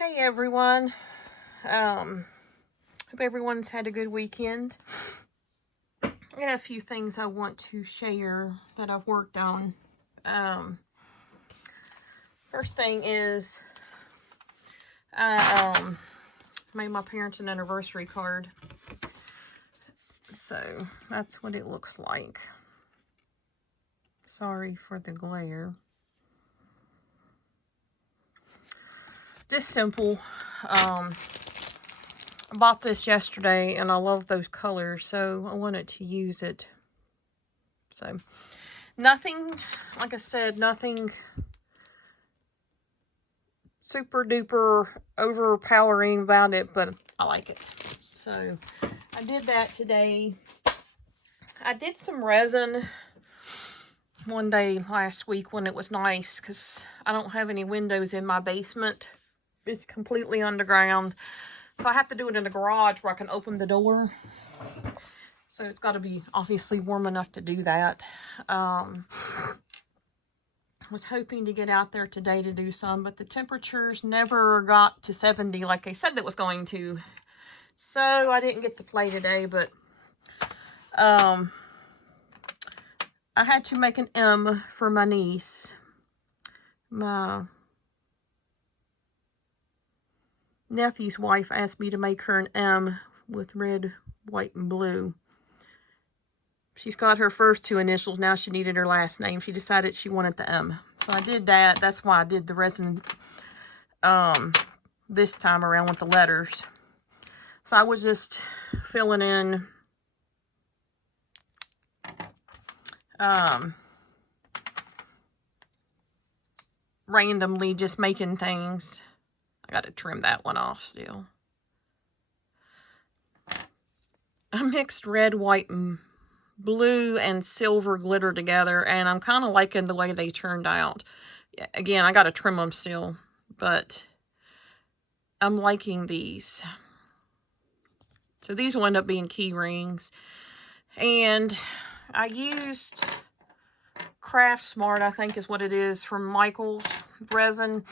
Hey everyone. Hope everyone's had a good weekend. I got a few things I want to share that I've worked on. First thing is I made my parents an anniversary card. So that's what it looks like. Sorry for the glare. Just simple. I bought this yesterday and I love those colors, so I wanted to use it. So nothing, like I said, nothing super duper overpowering about it, but I like it. So I did that today. I did some resin one day last week when it was nice because I don't have any windows in my basement. It's completely underground. So I have to do it in the garage where I can open the door. So it's got to be obviously warm enough to do that. Was hoping to get out there today to do some, but the temperatures never got to 70 like they said that was going to. So I didn't get to play today, but I had to make an M for my niece. My nephew's wife asked me to make her an M with red, white, and blue. She's got her first two initials. Now she needed her last name. She decided she wanted the M. So I did that. That's why I did the resin this time around with the letters. So I was just filling in randomly, just making things. I got to trim that one off still. I mixed red, white, and blue and silver glitter together, and I'm kind of liking the way they turned out. Again, I got to trim them still, but I'm liking these. So these will end up being key rings. And I used Craft Smart, I think is what it is, from Michael's resin.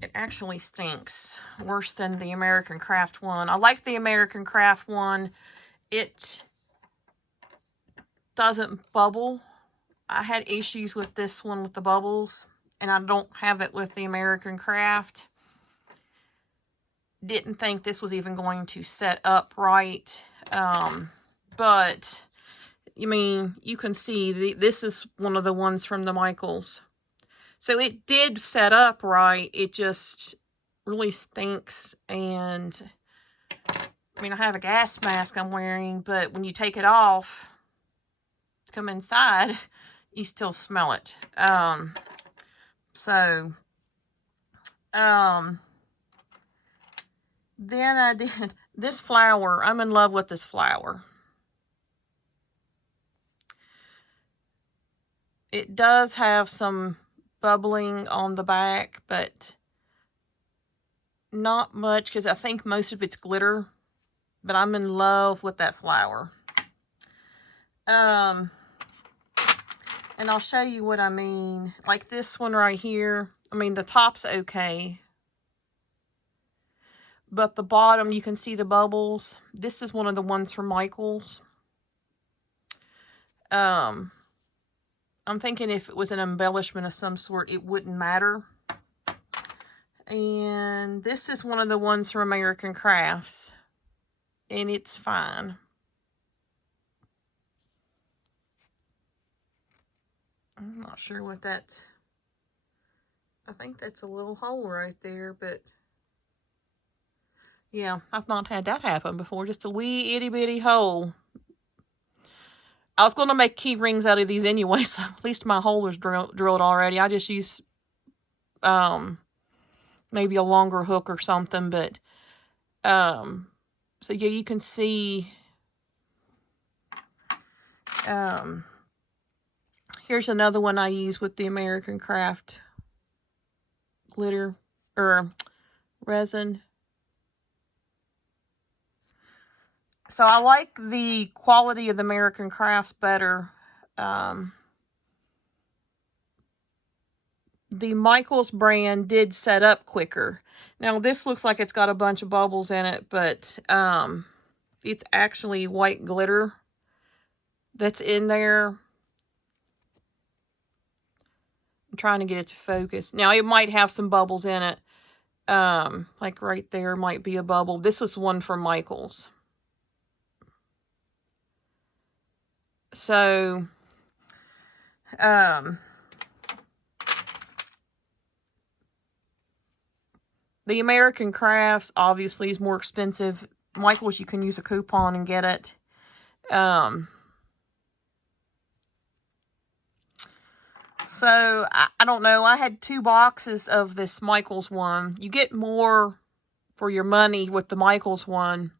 It actually stinks worse than the American Craft one. I like the American Craft one. It doesn't bubble. I had issues with this one with the bubbles, and I don't have it with the American Craft. Didn't think this was even going to set up right. But I mean, you can see this is one of the ones from the Michaels. So it did set up right. It just really stinks. And I mean, I have a gas mask I'm wearing, but when you take it off, come inside, you still smell it. Then I did this flower. I'm in love with this flower. It does have some bubbling on the back, but not much because I think most of it's glitter. But I'm in love with that flower. And I'll show you what I mean. Like this one right here. I mean, the top's okay. But the bottom, you can see the bubbles. This is one of the ones from Michael's. I'm thinking if it was an embellishment of some sort, it wouldn't matter. And this is one of the ones from American Crafts. And it's fine. I'm not sure what that... I think that's a little hole right there, but... yeah, I've not had that happen before. Just a wee itty bitty hole. I was going to make key rings out of these anyway, so at least my hole is drilled already. I just use maybe a longer hook or something, but so yeah, you can see here's another one I use with the American Craft glitter or resin. So I like the quality of the American Crafts better. the Michaels brand did set up quicker. Now, this looks like it's got a bunch of bubbles in it, but it's actually white glitter that's in there. I'm trying to get it to focus. Now, it might have some bubbles in it. Like right there might be a bubble. This was one from Michaels. So, the American Crafts obviously is more expensive. Michaels, you can use a coupon and get it. So, I don't know. I had 2 boxes of this Michaels one. You get more for your money with the Michaels one.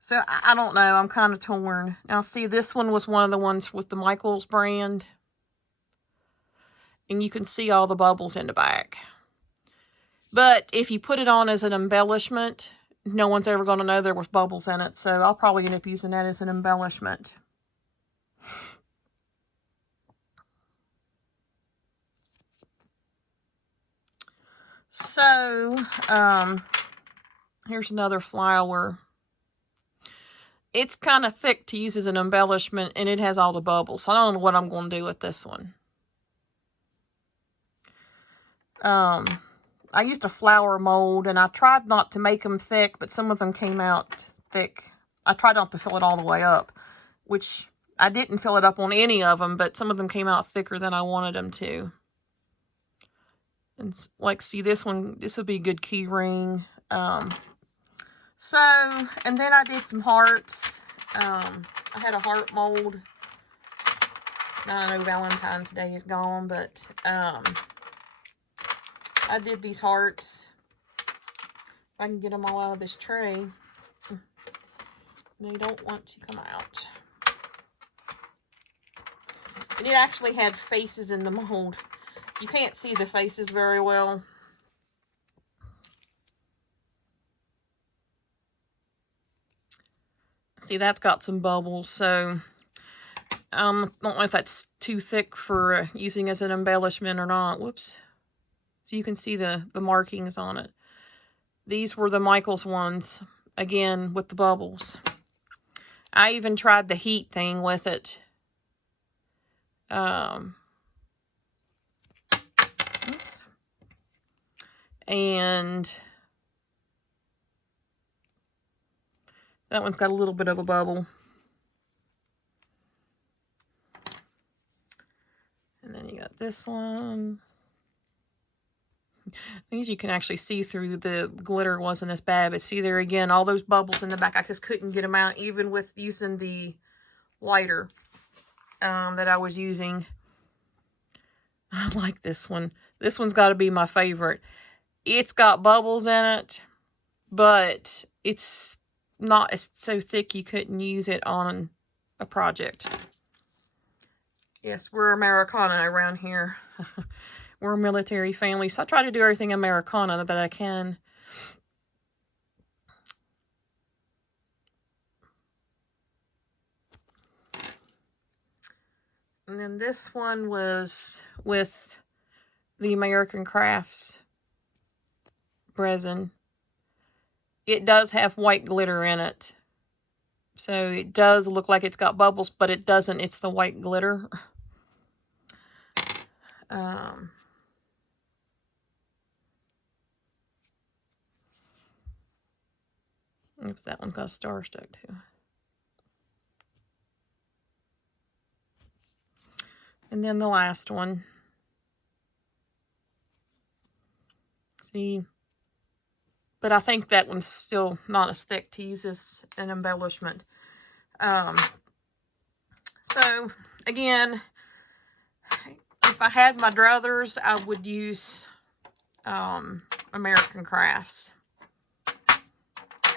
So, I don't know. I'm kind of torn. Now, see, this one was one of the ones with the Michaels brand. And you can see all the bubbles in the back. But if you put it on as an embellishment, no one's ever going to know there was bubbles in it. So I'll probably end up using that as an embellishment. So, here's another flower. It's kind of thick to use as an embellishment, and it has all the bubbles. So I don't know what I'm going to do with this one. I used a flower mold, and I tried not to make them thick, but some of them came out thick. I tried not to fill it all the way up, which I didn't fill it up on any of them, but some of them came out thicker than I wanted them to. And like, see this one, this would be a good key ring. So, and then I did some hearts. I had a heart mold. Now, I know Valentine's Day is gone, but I did these hearts. If I can get them all out of this tray. They don't want to come out. And it actually had faces in the mold. You can't see the faces very well. See, that's got some bubbles, so I don't know if that's too thick for using as an embellishment or not. Whoops. So you can see the markings on it. These were the Michaels ones, again, with the bubbles. I even tried the heat thing with it. Oops. And that one's got a little bit of a bubble. And then you got this one. These you can actually see through. The glitter wasn't as bad, but see there again, all those bubbles in the back. I just couldn't get them out, even with using the lighter that I was using. I like this one. This one's got to be my favorite. It's got bubbles in it, but it's not so thick you couldn't use it on a project. Yes, we're Americana around here. We're a military family, so I try to do everything Americana that I can. And then this one was with the American Crafts resin. It does have white glitter in it. So it does look like it's got bubbles, but it doesn't. It's the white glitter. Oops, that one's got a star stuck too. And then the last one. See? But I think that one's still not as thick to use as an embellishment. So, again, if I had my druthers, I would use American Crafts.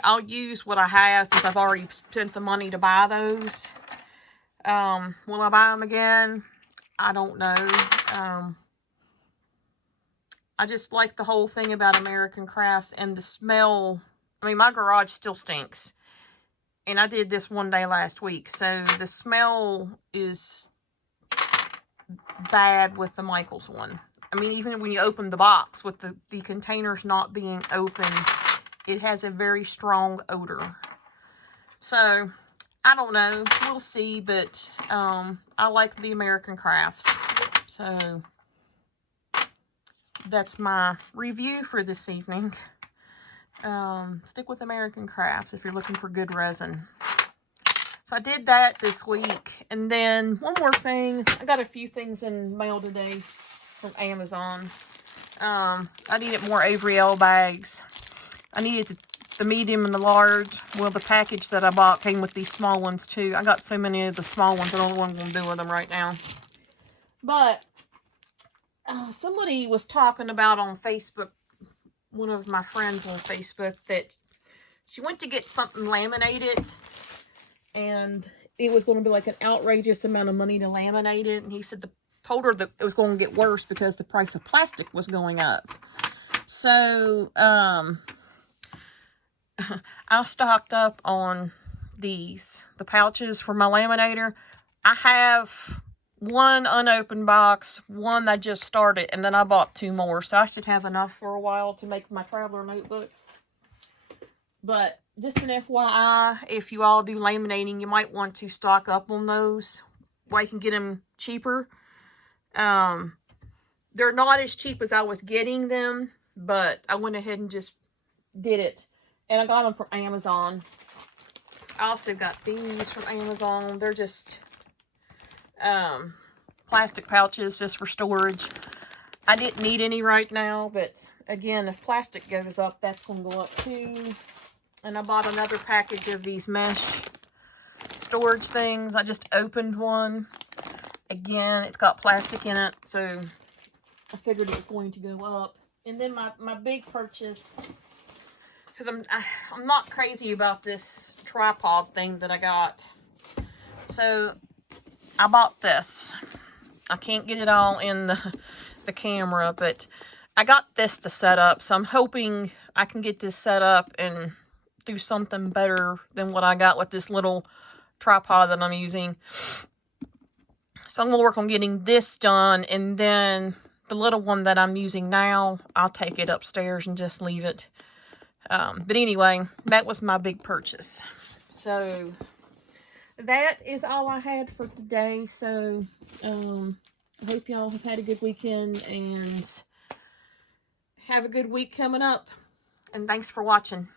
I'll use what I have since I've already spent the money to buy those. Will I buy them again? I don't know. I just like the whole thing about American Crafts and the smell. I mean, my garage still stinks. And I did this one day last week. So the smell is bad with the Michaels one. I mean, even when you open the box with the containers not being open, it has a very strong odor. So, I don't know. We'll see, but I like the American Crafts. So, that's my review for this evening. Stick with American Crafts if you're looking for good resin. So I did that this week. And then one more thing. I got a few things in mail today from Amazon. I needed more Avery L bags. I needed the medium and the large. Well, the package that I bought came with these small ones too. I got so many of the small ones. I don't know what I'm going to do with them right now. But somebody was talking about on Facebook, one of my friends on Facebook, that she went to get something laminated and it was going to be like an outrageous amount of money to laminate it. And he said told her that it was going to get worse because the price of plastic was going up. So, I stocked up on the pouches for my laminator. I have one unopened box, one I just started, and then I bought 2 more. So I should have enough for a while to make my traveler notebooks. But just an FYI, if you all do laminating, you might want to stock up on those where you can get them cheaper. They're not as cheap as I was getting them, but I went ahead and just did it. And I got them from Amazon. I also got these from Amazon. They're just plastic pouches just for storage. I didn't need any right now, but again, if plastic goes up, that's going to go up too. And I bought another package of these mesh storage things. I just opened one. Again, it's got plastic in it, so I figured it was going to go up. And then my big purchase, because I'm not crazy about this tripod thing that I got. So I bought this. I can't get it all in the camera, but I got this to set up. So I'm hoping I can get this set up and do something better than what I got with this little tripod that I'm using. So I'm going to work on getting this done, and then the little one that I'm using now, I'll take it upstairs and just leave it. But anyway, that was my big purchase. So that is all I had for today. So I hope y'all have had a good weekend and have a good week coming up. And thanks for watching.